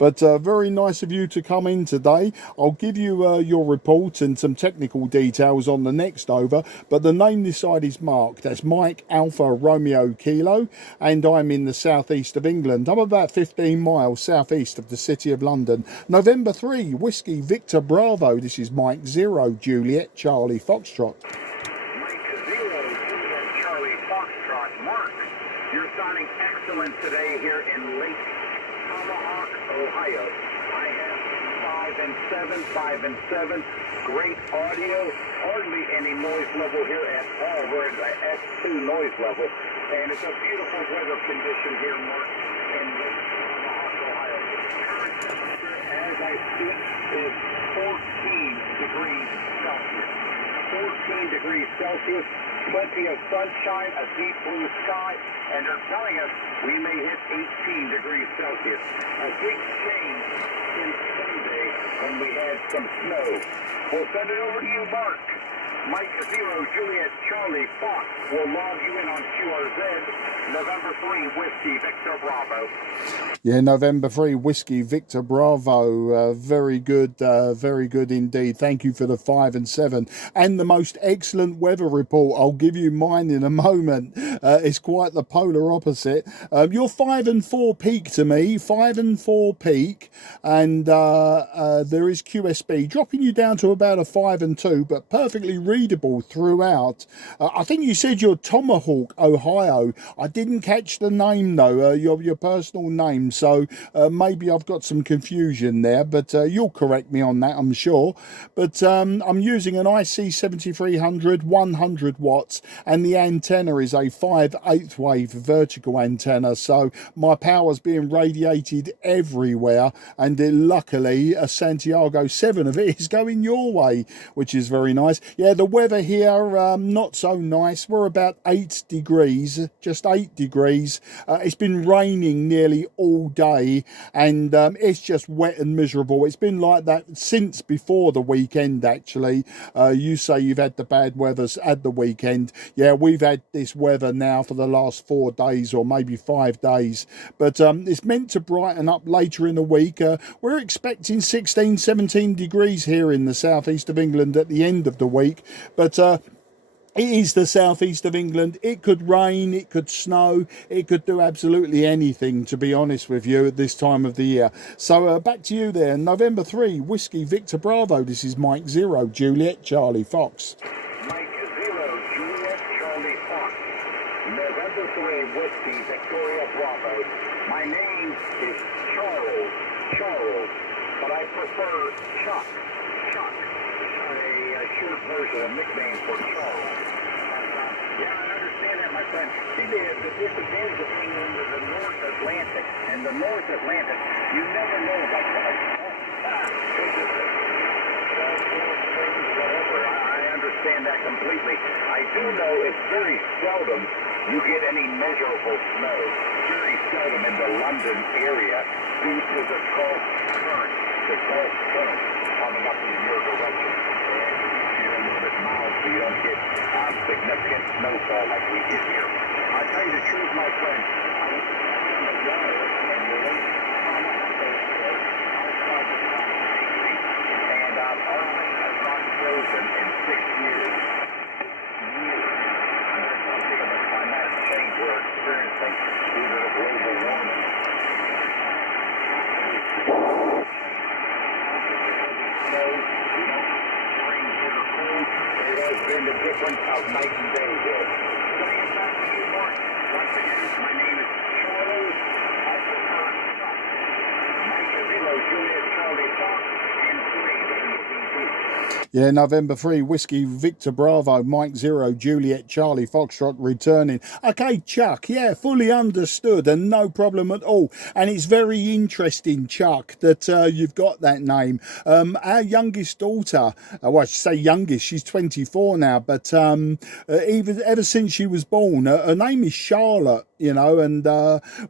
But very nice of you to come in today. I'll give you your report and some technical details on the next over, but the name this side is Mark. That's Mike Alpha Romeo Kilo, and I'm in the southeast of England. I'm about 15 miles southeast of the city of London. November 3, Whiskey Victor Bravo. This is Mike 0 Juliet Charlie Foxtrot. You're sounding excellent today here in Lake Tomahawk, Ohio. I have 5 and 7, 5 and 7. Great audio, hardly any noise level here at all. We're at the S2 noise level, and it's a beautiful weather condition here, Mark, in Lake Tomahawk, Ohio. Current temperature as I sit is 14 degrees Celsius. 14 degrees Celsius. Plenty of sunshine, a deep blue sky, and they're telling us we may hit 18 degrees Celsius. A big change since Sunday when we had some snow. We'll send it over to you, Mark. Mike 0 Juliet Charlie Fox will log you in on QRZ. November 3 Whiskey Victor Bravo. Yeah, November 3 Whiskey Victor Bravo. Very good indeed. Thank you for the 5 and 7 and the most excellent weather report. I'll give you mine in a moment. It's quite the polar opposite. You're 5 and 4 peak to me, 5 and 4 peak, and there is QSB dropping you down to about a 5 and 2, but perfectly readable throughout. I think you said you're Tomahawk, Ohio. I didn't catch the name though, your personal name, so maybe I've got some confusion there, but you'll correct me on that, I'm sure. But I'm using an IC-7300, 100 watts, and the antenna is a 5/8 wave vertical antenna, so my power's being radiated everywhere, and luckily a Santiago 7 of it is going your way, which is very nice. Yeah, the weather here, not so nice. We're about 8 degrees, just 8 degrees. It's been raining nearly all day, and it's just wet and miserable. It's been like that since before the weekend, actually. You say you've had the bad weathers at the weekend. Yeah, we've had this weather now for the last 4 days or maybe 5 days, but it's meant to brighten up later in the week. We're expecting 16, 17 degrees here in the southeast of England at the end of the week, but it is the southeast of England. It could rain, it could snow, it could do absolutely anything, to be honest with you, at this time of the year. So back to you there. November 3, Whiskey Victor Bravo. This is Mike 0 Juliet Charlie Fox. Mike 0 Juliet Charlie Fox. November 3, Whiskey Victoria Bravo. My name is Charles, but I prefer Chuck. A short version, a nickname for Charles. Yeah, I understand that, my friend. See, the disadvantage of being in the North Atlantic, and the North Atlantic, you never know about whatever. I understand that completely. I do know it's very seldom you get any measurable snow. Very seldom in the London area due to the Gulf current. The Gulf current coming up in your direction. So you don't get significant snowfall like we get here. I'll tell you the truth, my friend. I was on the water and the lake and our lake has not frozen in 6 years. And there's something of a climatic change we're experiencing due to the global warming. Been the difference of night and day here. Saying back to you, Mark. Once again, my name is Charles. I prefer Mike 0 Juliet Charlie Fox and 3 WBT. Yeah, November 3, Whiskey Victor Bravo, Mike 0 Juliet Charlie Foxtrot returning. Okay, Chuck, yeah, fully understood and no problem at all. And it's very interesting, Chuck, that you've got that name. Our youngest daughter, well, I should say youngest, she's 24 now, but even ever since she was born, her name is Charlotte. you know, and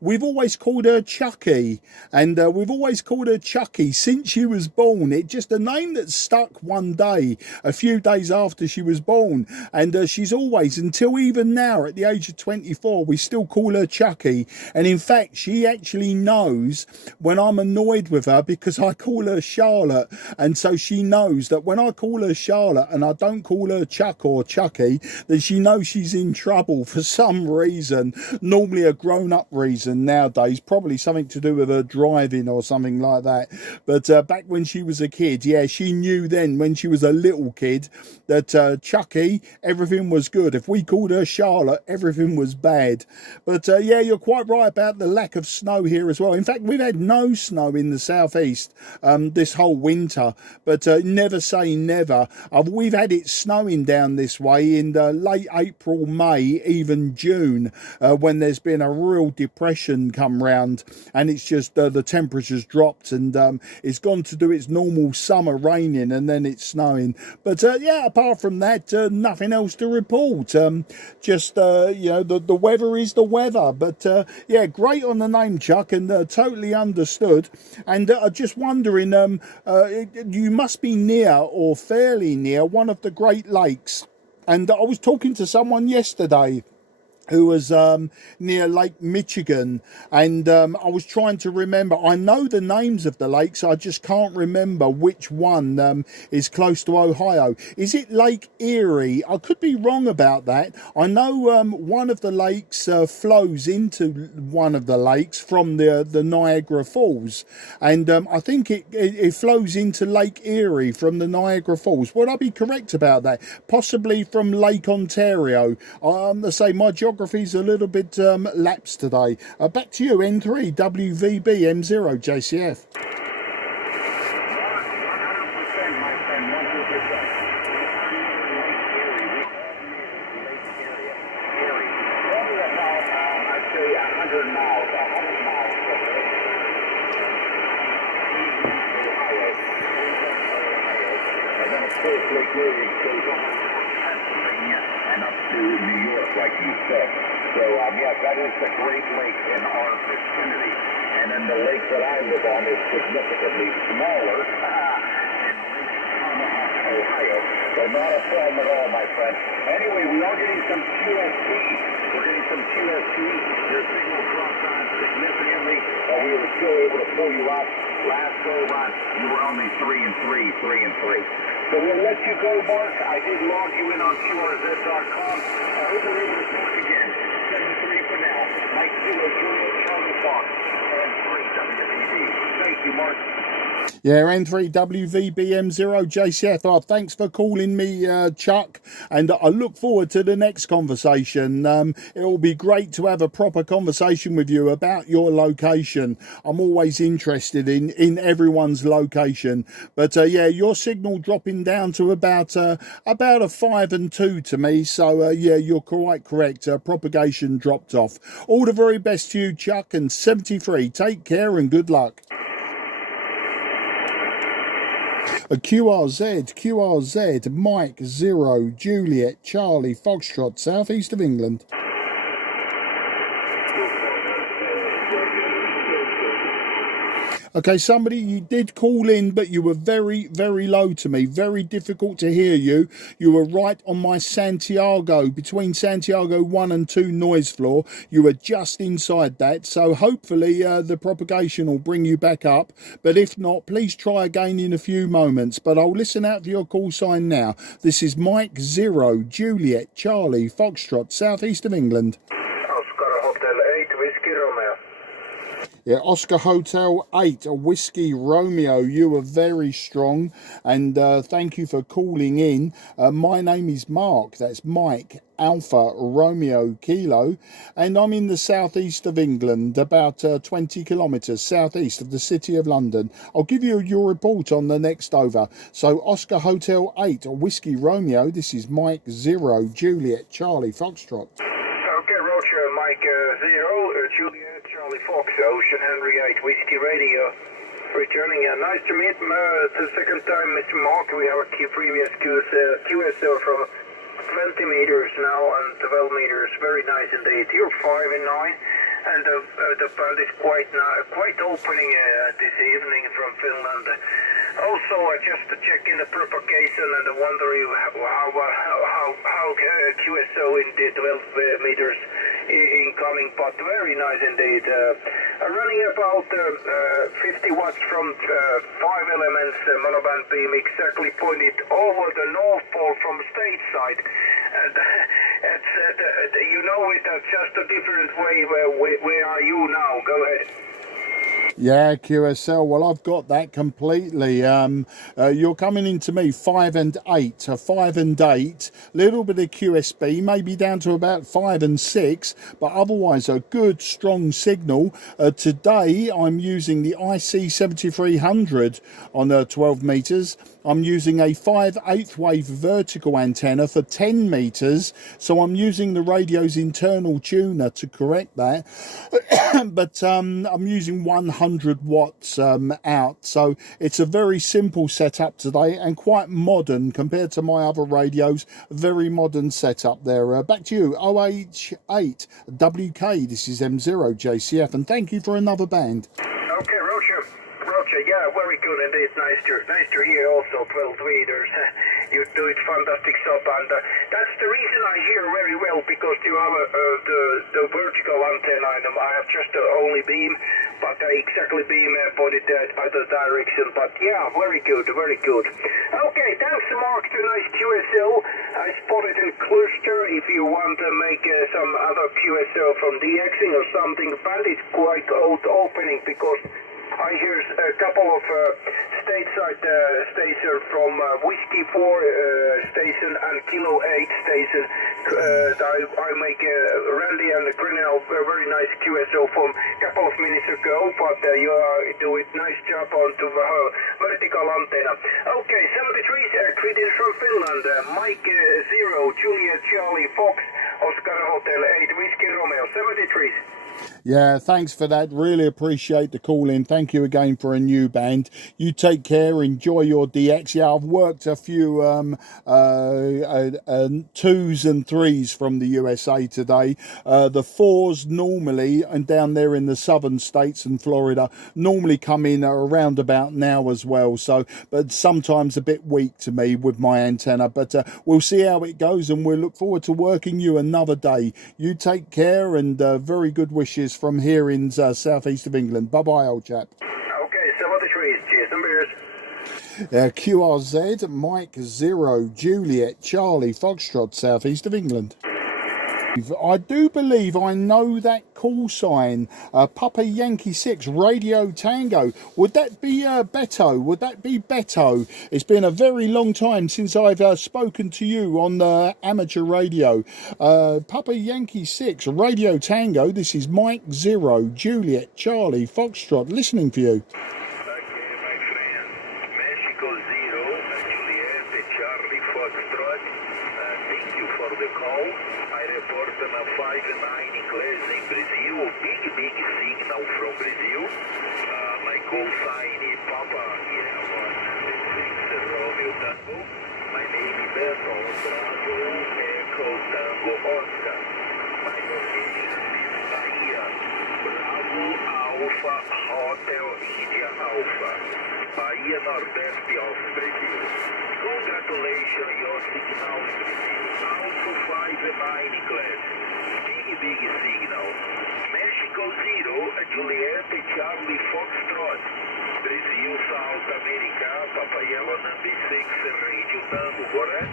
we've always called her Chucky, and we've always called her Chucky since she was born. It's just a name that stuck one day, a few days after she was born, and she's always, until even now at the age of 24, we still call her Chucky. And in fact, she actually knows when I'm annoyed with her because I call her Charlotte, and so she knows that when I call her Charlotte and I don't call her Chuck or Chucky, that she knows she's in trouble for some reason, normally a grown-up reason nowadays, probably something to do with her driving or something like that. But back when she was a kid, yeah, she knew then when she was a little kid that Chucky, everything was good. If we called her Charlotte, everything was bad. But yeah, you're quite right about the lack of snow here as well. In fact, we've had no snow in the southeast this whole winter, but never say never. We've had it snowing down this way in late April, May, even June, when there's been a real depression come round, and it's just the temperature's dropped, and it's gone to do its normal summer raining, and then it's snowing. But yeah, apart from that, nothing else to report. Just you know, the weather is the weather. But yeah, great on the name, Chuck, and totally understood. And just wondering, you must be near or fairly near one of the Great Lakes. And I was talking to someone yesterday who was near Lake Michigan, and I was trying to remember. I know the names of the lakes, I just can't remember which one is close to Ohio. Is it Lake Erie? I could be wrong about that. I know one of the lakes flows into one of the lakes from the Niagara Falls, and I think it flows into Lake Erie from the Niagara Falls. Would I be correct about that? Possibly from Lake Ontario. I say my geography's a little bit lapsed today. Back to you, N3 WVB M0 JCF. And up to New York, like you said. So, yes, that is the Great Lake in our vicinity. And then the lake that I live on is significantly smaller in Tomahawk, Ohio. So not a problem at all, my friend. Anyway, we are getting some QST. We're getting some QST. Your signal dropped on significantly, but we were still able to pull you up. Last go run, you were only 3 and 3, 3 and 3. So we'll let you go, Mark. I did log you in on QRZ.com. I hope we're able to talk again. 7-3 for now. Mike 0, Charlie Fox, and 3 WVB. Thank you, Mark. Yeah, N3 WVBM0 JCF. Oh, thanks for calling me, Chuck, and I look forward to the next conversation. It will be great to have a proper conversation with you about your location. I'm always interested in everyone's location. But yeah, your signal dropping down to about a 5 and 2 to me. So yeah, you're quite correct. Propagation dropped off. All the very best to you, Chuck, and 73. Take care and good luck. A QRZ, Mike 0, Juliet, Charlie, Foxtrot, southeast of England. Okay, somebody, you did call in, but you were very, very low to me. Very difficult to hear you. You were right on my Santiago, between Santiago 1 and 2 noise floor. You were just inside that. So hopefully the propagation will bring you back up. But if not, please try again in a few moments. But I'll listen out for your call sign now. This is Mike 0, Juliet, Charlie, Foxtrot, southeast of England. Oscar Hotel 8, Whiskey Romeo. Yeah, Oscar Hotel 8, a Whiskey Romeo. You were very strong, and thank you for calling in. My name is Mark. That's Mike Alpha Romeo Kilo, and I'm in the southeast of England, about 20 kilometres southeast of the city of London. I'll give you your report on the next over. So Oscar Hotel 8, a Whiskey Romeo. This is Mike 0, Juliet, Charlie, Foxtrot. Okay, Roger, Mike 0, Juliet, Charlie Fox, Ocean Henry 8, Whiskey Radio. Returning, nice to meet you. It's the second time, Mr. Mark. We have a key previous QSO from 20 meters now and 12 meters. Very nice indeed. You're 5 and 9. And the band is quite opening this evening from Finland. Also, just to check in the propagation and wondering how QSO in the 12 meters incoming, but very nice indeed. Running about 50 watts from 5 elements monoband beam exactly pointed over the North Pole from stateside. And you know it, just a different way. Where are you now? Go ahead. Yeah, QSL. Well, I've got that completely. You're coming into me 5 and 8, 5 and 8. Little bit of QSB, maybe down to about 5 and 6, but otherwise a good strong signal. Today I'm using the IC-7300 on 12 meters. I'm using a 5/8 wave vertical antenna for 10 meters, so I'm using the radio's internal tuner to correct that. But I'm using 100 watts out, so it's a very simple setup today and quite modern compared to my other radios. Very modern setup there. Back to you, OH8WK. This is M0JCF, and thank you for another band. Okay, Roger, yeah, very good indeed. Nice to hear also 12 meters. You do it fantastic job, and that's the reason I hear very well, because you have the vertical antenna, and I have just the only beam, but exactly beam pointed other direction. But yeah, very good, very good. Okay, thanks Mark, to nice QSL. I spotted a cluster. If you want to make some other QSL from DXing or something, band is quite opening, because I hear a couple of stateside stations from Whiskey 4 station and Kilo 8 station. I make Randy and Grinnell a very nice QSO from a couple of minutes ago, but you do it nice job onto the vertical antenna. Okay, 73 greetings from Finland. Mike 0, Juliet Charlie Fox, Oscar Hotel 8, Whiskey Romeo, 73. Yeah, thanks for that. Really appreciate the call in. Thank you again for a new band. You take care. Enjoy your DX. Yeah, I've worked a few 2s and 3s from the USA today. The 4s normally, and down there in the southern states and Florida, normally come in around about now as well. So, but sometimes a bit weak to me with my antenna. But we'll see how it goes, and we'll look forward to working you another day. You take care, and very good wishes from here in southeast of England. Bye-bye, old chap. Okay, 73. Cheers and beers. QRZ, Mike 0, Juliet, Charlie, Foxtrot, southeast of England. I do believe I know that call sign. Papa Yankee 6, Radio Tango. Would that be Beto? Would that be Beto? It's been a very long time since I've spoken to you on amateur radio. Papa Yankee 6, Radio Tango. This is Mike 0, Juliet, Charlie, Foxtrot, listening for you. Nordeste of Brazil. Congratulations, your signal is received. Alpha 5 class. Big signal. Mexico 0, Juliet, Charlie, Foxtrot. Brazil, South America, Papa Yellow number 6, Radio Tango, correct?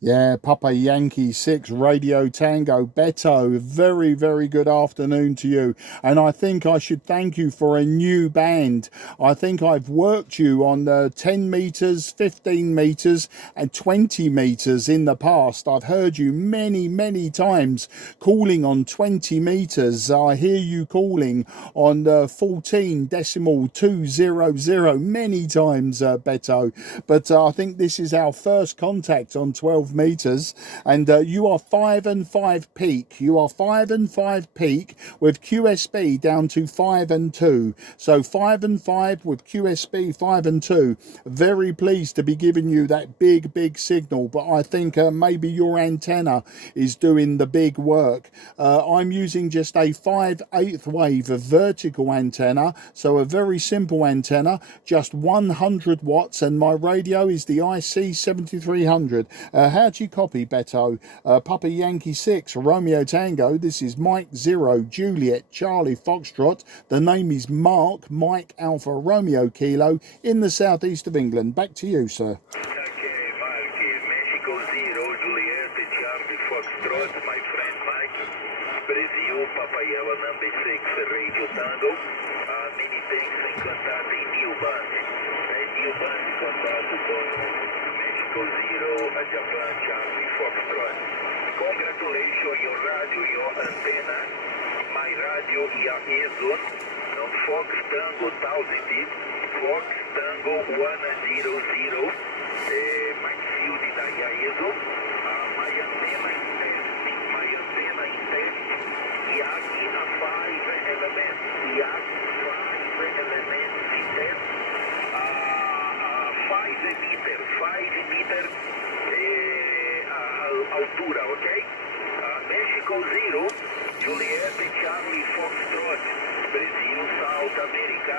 Yeah, Papa Yankee 6, Radio Tango, Beto. Very, very good afternoon to you. And I think I should thank you for a new band. I think I've worked you on 10 meters, 15 meters and 20 meters in the past. I've heard you many, many times calling on 20 meters. I hear you calling on 14.200 many times. times, Beto. But I think this is our first contact on 12 meters, and you are 5 and 5 peak. You are 5 and 5 peak with QSB down to 5 and 2. So 5 and 5 with QSB 5 and 2. Very pleased to be giving you that big signal, but I think maybe your antenna is doing the big work. I'm using just a 5/8 wave of vertical antenna, so a very simple antenna, just 100 watts, and my radio is the IC-7300. How do you copy, Beto? Papa Yankee 6, Romeo Tango. This is Mike 0, Juliet, Charlie Foxtrot. The name is Mark, Mike Alpha Romeo Kilo in the southeast of England. Back to you, sir. Mexico 0, Juliet, Charlie Foxtrot, my friend Mike. Brazil, Papayella number 6, Radio Tango. Many thanks em contato em New Band. New Band, contato com Mexico 0, Japan, Charlie Foxtrot. Congratulations, your radio, your antenna. My radio is on Fox Tango 1000, Fox Tango 100. My field da IAESO. My antenna in test. IAC 5 elements. IAC 5 elements in test. 5 meter altura, okay? Mexico 0, Juliet, Charlie Foxtrot, Brazil, South America,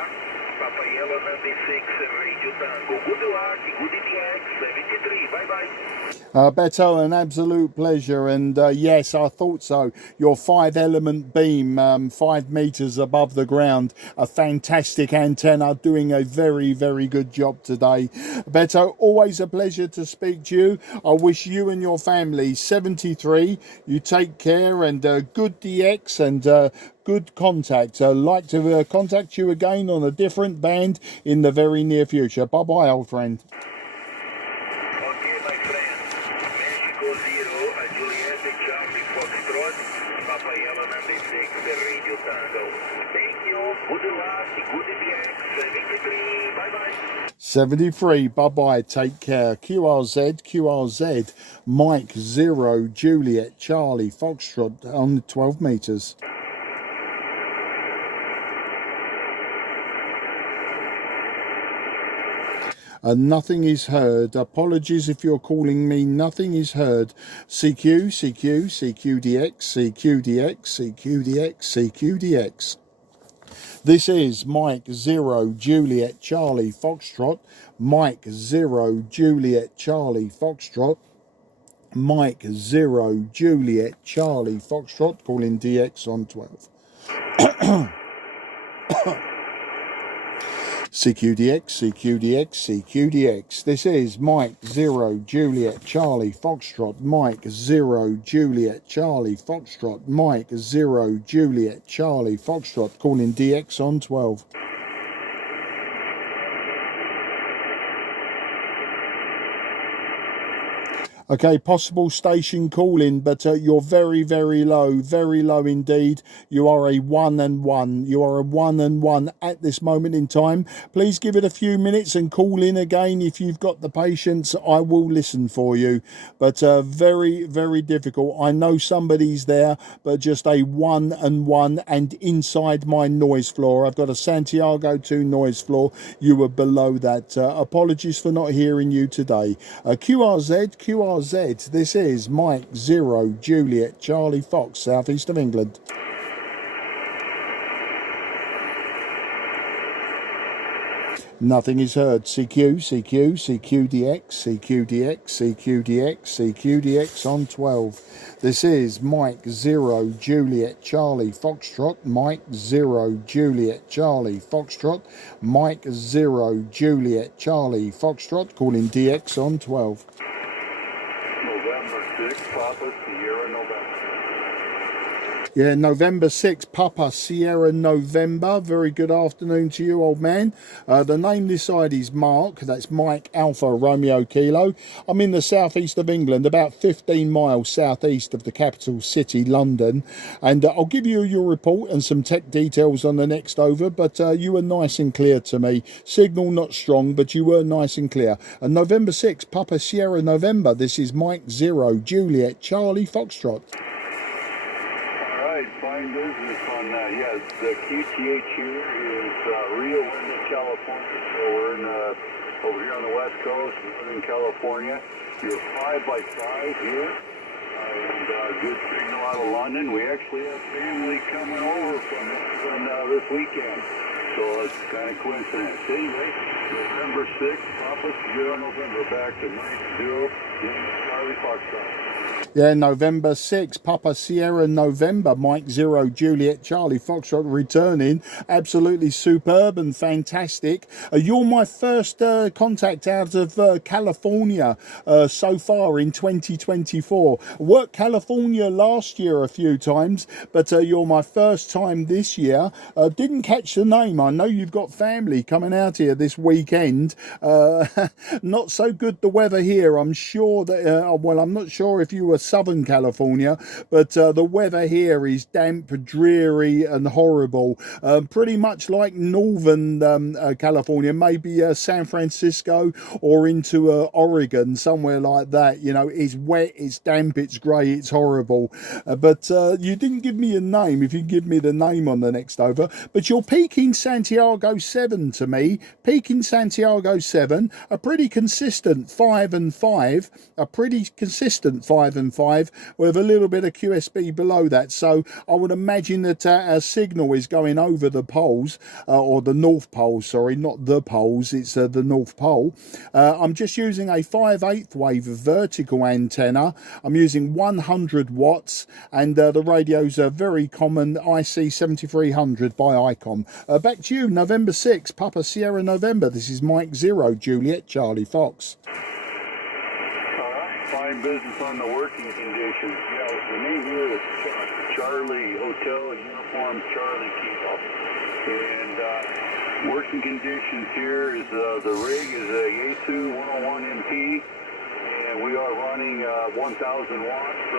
Papayella number 6, Radio Tango. Good luck, good DX, 73, bye-bye. Beto, an absolute pleasure, and yes, I thought so. Your 5-element beam, 5 meters above the ground, a fantastic antenna, doing a very good job today. Beto, always a pleasure to speak to you. I wish you and your family 73. You take care, and good DX and good contact. I'd like to contact you again on a different band in the very near future. Bye-bye, old friend. Okay, my friend. Mexico 0, Juliet, Charlie Foxtrot, Papayella number 6, Radio Tango. Thank you. Good luck, good DX, 73. Bye-bye. 73, bye-bye, take care. QRZ, Mike 0, Juliet, Charlie Foxtrot on 12 meters. Nothing is heard. Apologies if you're calling me. Nothing is heard. CQ, CQDX, CQDX. This is Mike 0, Juliet, Charlie Foxtrot. Mike 0, Juliet, Charlie Foxtrot. Mike 0, Juliet, Charlie Foxtrot. Calling DX on 12. CQDX. This is Mike 0, Juliet, Charlie Foxtrot. Mike 0, Juliet, Charlie Foxtrot. Mike 0, Juliet, Charlie Foxtrot. Calling DX on 12. Okay, possible station calling, but you're very low indeed. You are a 1 and 1. You are a 1 and 1 at this moment in time. Please give it a few minutes and call in again if you've got the patience. I will listen for you, but very difficult. I know somebody's there, but just a 1 and 1, and inside my noise floor. I've got a Santiago 2 noise floor. You were below that. Apologies for not hearing you today. QRZ. This is Mike 0, Juliet, Charlie Fox, southeast of England. Nothing is heard. CQDX on 12. This is Mike 0, Juliet, Charlie Foxtrot. Mike 0, Juliet, Charlie Foxtrot. Mike 0, Juliet, Charlie Foxtrot. Calling DX on 12. November 6, Papa Sierra, November. Yeah, November 6, Papa Sierra November. Very good afternoon to you, old man. The name this side is Mark. That's Mike Alpha Romeo Kilo. I'm in the southeast of England, about 15 miles southeast of the capital city, London. And I'll give you your report and some tech details on the next over, but you were nice and clear to me. Signal not strong, but you were nice and clear. And November 6, Papa Sierra November. This is Mike 0, Juliet, Charlie Foxtrot. Fine business on that. Yeah, the QTH here is Rio Linda, California. So we're in over here on the west coast, Northern California. You're 5x5 here, and good signal out of London. We actually have family coming over from this weekend, so it's kind of coincidence. Anyway, November 6th, Papa Sierra November, back to Mike 0, Charlie Foxtrot. Yeah, November 6, Papa Sierra November, Mike 0, Juliet, Charlie Foxtrot returning. Absolutely superb and fantastic. You're my first contact out of California so far in 2024. Worked California last year a few times, but you're my first time this year. Didn't catch the name. I know you've got family coming out here this weekend. Not so good the weather here. I'm sure that, well, I'm not sure if you were Southern California, but the weather here is damp, dreary and horrible, pretty much like Northern California, maybe San Francisco or into Oregon, somewhere like that. You know, it's wet, it's damp, it's grey, it's horrible. But you didn't give me a name. If you give me the name on the next over, but you're Peking Santiago 7 to me. Peking Santiago 7, a pretty consistent 5 and 5, a pretty consistent 5 and 5 with a little bit of QSB below that. So I would imagine that our signal is going over the poles, or the North Pole, sorry, not the poles, it's the North Pole. I'm just using a 5/8 wave vertical antenna. I'm using 100 watts, and the radio's a very common IC-7300 by ICOM. Back to you, November 6, Papa Sierra November. This is Mike 0, Juliet, Charlie Fox. Fine business on the working conditions. Yeah, the name here is Charlie Hotel Uniform Charlie Kilo. And working conditions here is the rig is a Yaesu 101MP, and we are running 1,000 watts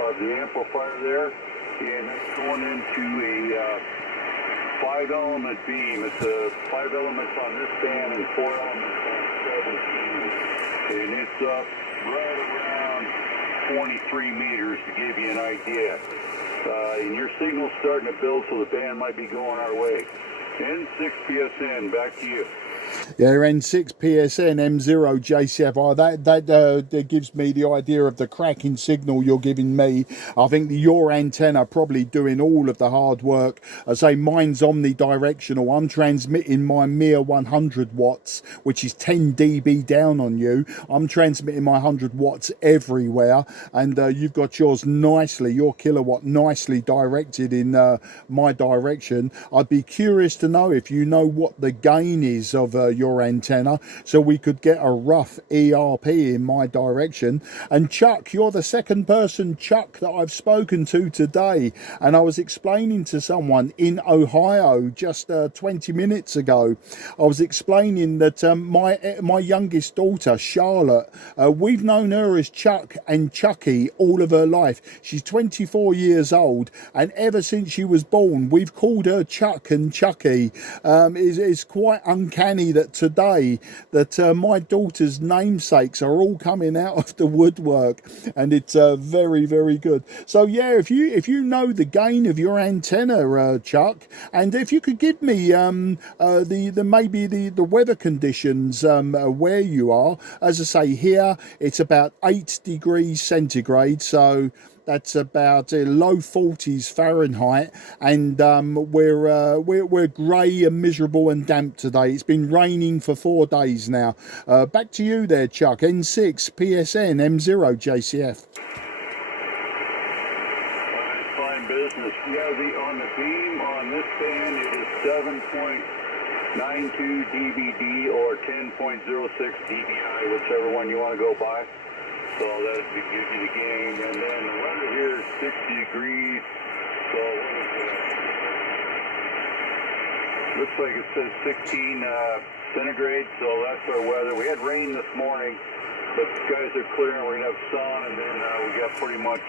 of the amplifier there, and it's going into a 5-element beam. It's 5 elements on this band and 4 elements on 17, and it's up right around 23 meters to give you an idea. And your signal's starting to build, so the band might be going our way. N6 PSN, back to you. Yeah, N6 PSN M0 JCF. Oh, that gives me the idea of the cracking signal you're giving me. I think your antenna probably doing all of the hard work. I say mine's omnidirectional. I'm transmitting my mere 100 watts, which is 10 dB down on you. I'm transmitting my 100 watts everywhere, and you've got yours nicely, your kilowatt nicely directed in my direction. I'd be curious to know if you know what the gain is of your antenna, so we could get a rough ERP in my direction. And Chuck, you're the second person, Chuck, that I've spoken to today, and I was explaining to someone in Ohio just 20 minutes ago. I was explaining that my youngest daughter Charlotte, we've known her as Chuck and Chucky all of her life. She's 24 years old, and ever since she was born we've called her Chuck and Chucky. It's quite uncanny that today that my daughter's namesakes are all coming out of the woodwork, and it's very, very good. So yeah, if you know the gain of your antenna, Chuck, and if you could give me maybe the weather conditions where you are. As I say, here it's about 8 degrees centigrade, so that's about low 40s Fahrenheit, and we're grey and miserable and damp today. It's been raining for 4 days now. Back to you there, Chuck. N6 PSN M0 JCF. Fine business. Yeah, on the beam on this band it is 7.92 dBd or 10.06 dBi, whichever one you want to go by. So that would give you the gain. And then the weather here is 60 degrees, So looks like it says 16 centigrade, so that's our weather. We had rain this morning, but the skies are clear and we're going to have sun, and then we got pretty much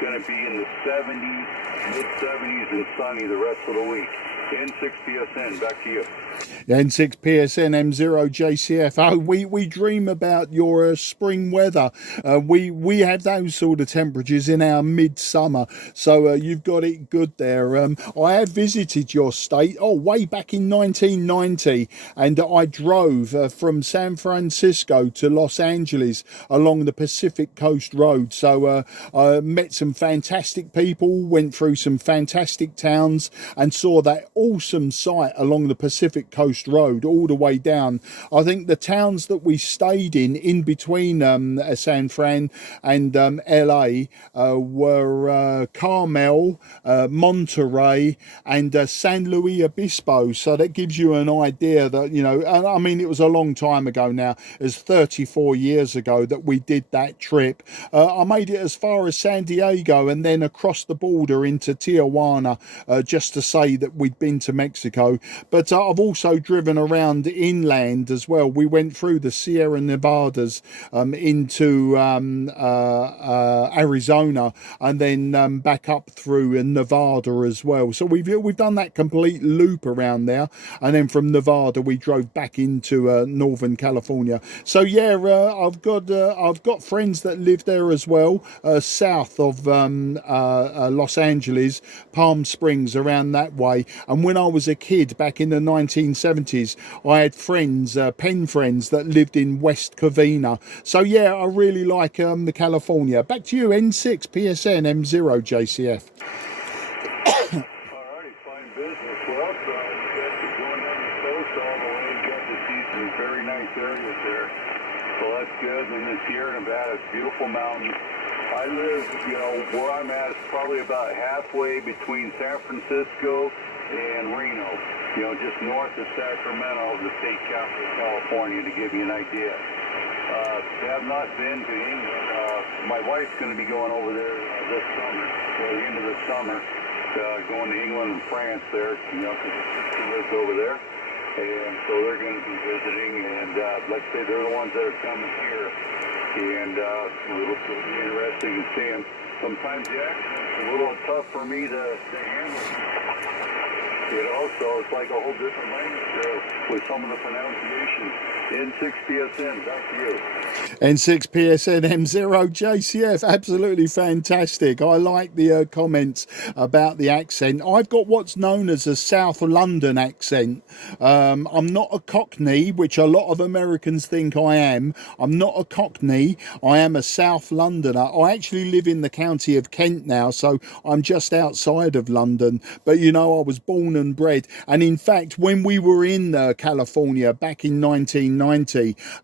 going to be in the 70s, mid-70s, and sunny the rest of the week. N6PSN, back to you. N6PSN M0JCF. Oh, we dream about your spring weather. We have those sort of temperatures in our midsummer, so you've got it good there. I have visited your state, way back in 1990, and I drove from San Francisco to Los Angeles along the Pacific Coast Road. So I met some fantastic people, went through some fantastic towns, and saw that awesome sight along the Pacific Coast Road all the way down. I think the towns that we stayed in between San Fran and LA were Carmel, Monterey, and San Luis Obispo. So that gives you an idea that, you know, I mean, it was a long time ago now. It was 34 years ago that we did that trip. I made it as far as San Diego and then across the border into Tijuana, just to say that we'd been to Mexico. But I've also driven around inland as well. We went through the Sierra Nevadas into Arizona, and then back up through Nevada as well. So we've done that complete loop around there, and then from Nevada we drove back into Northern California. So yeah, I've got friends that live there as well, south of Los Angeles, Palm Springs, around that way. And when I was a kid back in the 1970s, I had friends, pen friends, that lived in West Covina. So yeah, I really like the California. Back to you, N6 PSN M0JCF. Alrighty, fine business. Well, you guys are going down the coast all the way and get to see some very nice areas there. So that's good. And then Sierra Nevada, it's beautiful mountains. I live, you know, where I'm at is probably about halfway between San Francisco and Reno, you know, just north of Sacramento, the state capital of California, to give you an idea. Have not been to England. My wife's going to be going over there this summer, or the end of the summer, going to England and France there, you know, because her sister lives over there. And so they're going to be visiting, and like I say, they're the ones that are coming here. And it'll be interesting to see them. Sometimes the accent's a little tough for me to handle. You know, so it's like a whole different language there with some of the pronunciation. N6PSN, back to you. N6PSN M0JCF, absolutely fantastic. I like the comments about the accent. I've got what's known as a South London accent. I'm not a Cockney, which a lot of Americans think I am. I'm not a Cockney. I am a South Londoner. I actually live in the county of Kent now, so I'm just outside of London. But you know, I was born and bred. And in fact, when we were in California back in 1990,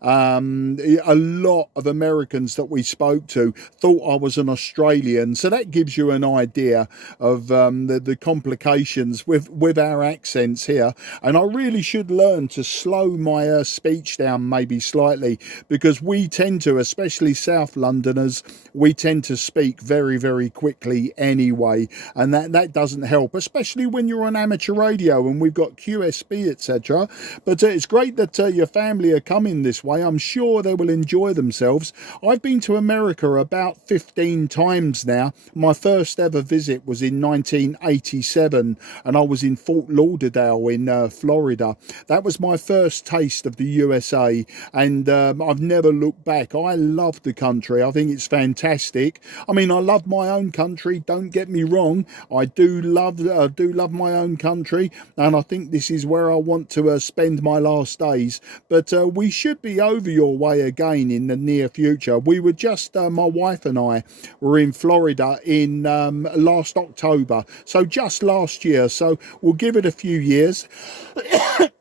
a lot of Americans that we spoke to thought I was an Australian. So that gives you an idea of the complications with our accents here. And I really should learn to slow my speech down maybe slightly, because we tend to, especially South Londoners, we tend to speak very, very quickly anyway. And that doesn't help, especially when you're on amateur radio and we've got QSB, etc. But it's great that your family are coming this way. I'm sure they will enjoy themselves. I've been to America about 15 times now. My first ever visit was in 1987, and I was in Fort Lauderdale in Florida. That was my first taste of the USA, and I've never looked back. I love the country. I think it's fantastic. I mean, I love my own country, don't get me wrong. I do love my own country, and I think this is where I want to spend my last days. But we should be over your way again in the near future. We were just, my wife and I were in Florida in last October, so just last year. So we'll give it a few years.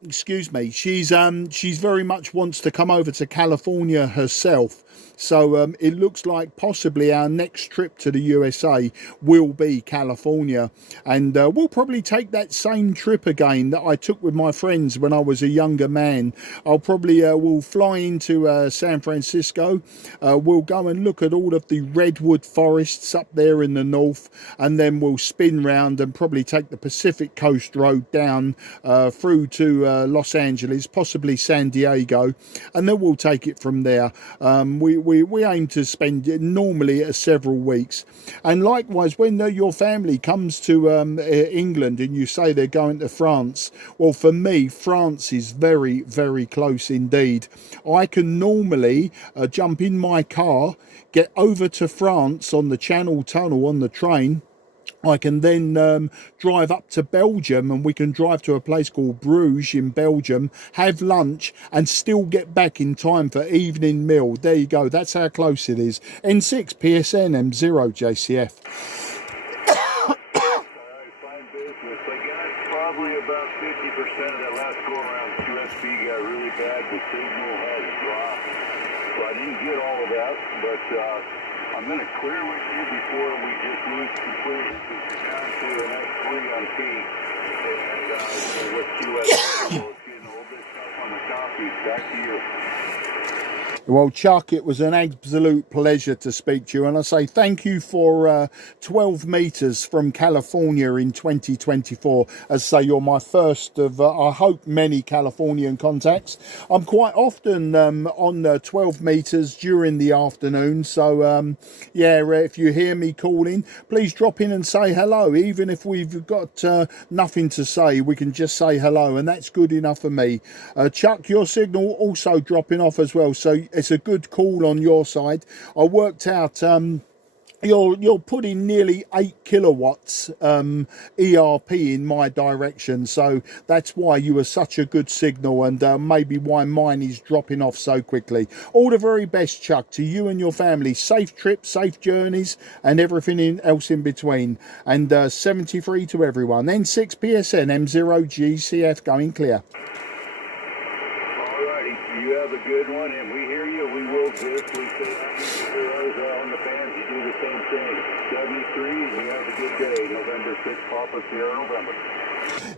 Excuse me. She's very much wants to come over to California herself. So it looks like possibly our next trip to the USA will be California. And we'll probably take that same trip again that I took with my friends when I was a younger man. I'll probably probably will fly into San Francisco. We'll go and look at all of the redwood forests up there in the north, and then we'll spin round and probably take the Pacific Coast Road down through to Los Angeles, possibly San Diego, and then we'll take it from there. We aim to spend normally several weeks. And likewise, when your family comes to England and you say they're going to France, well, for me, France is very, very close indeed. I can normally jump in my car, get over to France on the Channel Tunnel on the train. I can then drive up to Belgium, and we can drive to a place called Bruges in Belgium, have lunch, and still get back in time for evening meal. There you go. That's how close it is. N6 PSN M0 JCF. Fine business. I got probably about 50% of that last go around. QSB got really bad. The signal had dropped. So I didn't get all of that, but I'm going to clear with you before we just lose completely. We're down to an S3 on P. And with QSB, it's getting a little bit tough on the copy. Back to you. Well, Chuck, it was an absolute pleasure to speak to you, and I say thank you for 12 meters from California in 2024. As I say, you're my first of, I hope, many Californian contacts. I'm quite often on 12 meters during the afternoon, so yeah, if you hear me calling, please drop in and say hello. Even if we've got nothing to say, we can just say hello, and that's good enough for me. Chuck, your signal also dropping off as well, so it's a good call on your side. I worked out you're putting nearly 8 kilowatts ERP in my direction, so that's why you were such a good signal, and maybe why mine is dropping off so quickly. All the very best, Chuck, to you and your family. Safe trips, safe journeys, and everything else in between. And 73 to everyone. N6 PSN M0 GCF going clear. You have a good one, and we hear you. We will just. We say on the fans, you do the same thing. 73, and you have a good day. November 6th, Papa Sierra, November.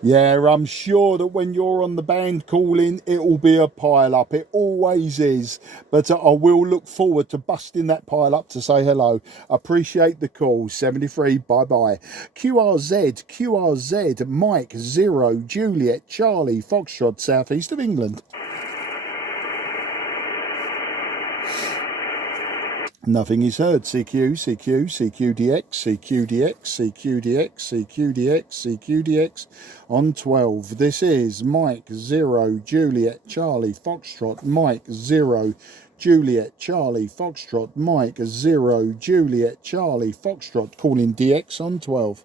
Yeah, I'm sure that when you're on the band calling, it will be a pile up. It always is. But I will look forward to busting that pile up to say hello. Appreciate the call. 73, bye-bye. QRZ, Mike 0, Juliet, Charlie, Foxtrot, southeast of England. Nothing is heard. CQ, CQDX, CQDX on 12. This is Mike 0, Juliet, Charlie, Foxtrot, Mike 0, Juliet, Charlie, Foxtrot, Mike 0, Juliet, Charlie, Foxtrot, calling DX on 12.